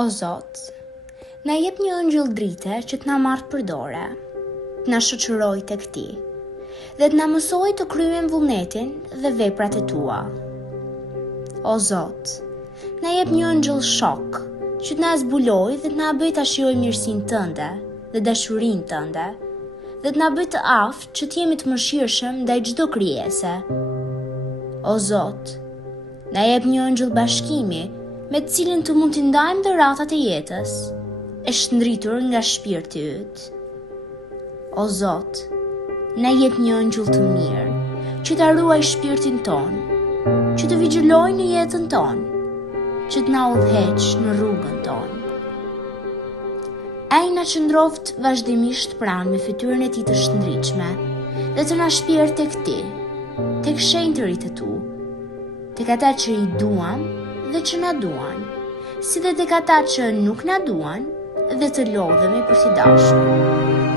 O Zot, na jep një ëngjëll drite që t'na marrë për dore, t'na shoqëroj tek ti, dhe t'na mësoj të kryejm vullnetin dhe veprat e tua. O Zot, na jep një ëngjëll shok që t'na zbuloj dhe t'na bëj ta shijojmë mirësinë tënde dhe dashurinë tënde, dhe t'na bëj të aftë që t'jemi të mëshirshëm ndaj çdo krijese. O Zot, na jep një ëngjëll bashkimi me të cilin të mund t'i ndajmë dhuratat e jetës, e shndritur nga shpirti yt. O Zot, na jep një ëngjëll të mirë, që ta ruaj shpirtin ton, që të vigjiloj në jetën ton, që t'na udhëheq në rrugën ton. Ai na qëndroft vazhdimisht pranë me fytyrën e tij të shëndritshme, dhe të na shpirt tek ti, tek shenjtërit e tu, tek ata që i duam dhe që na duan, si dhe tek ata që nuk na duan dhe të lodhemi për t'i dashur.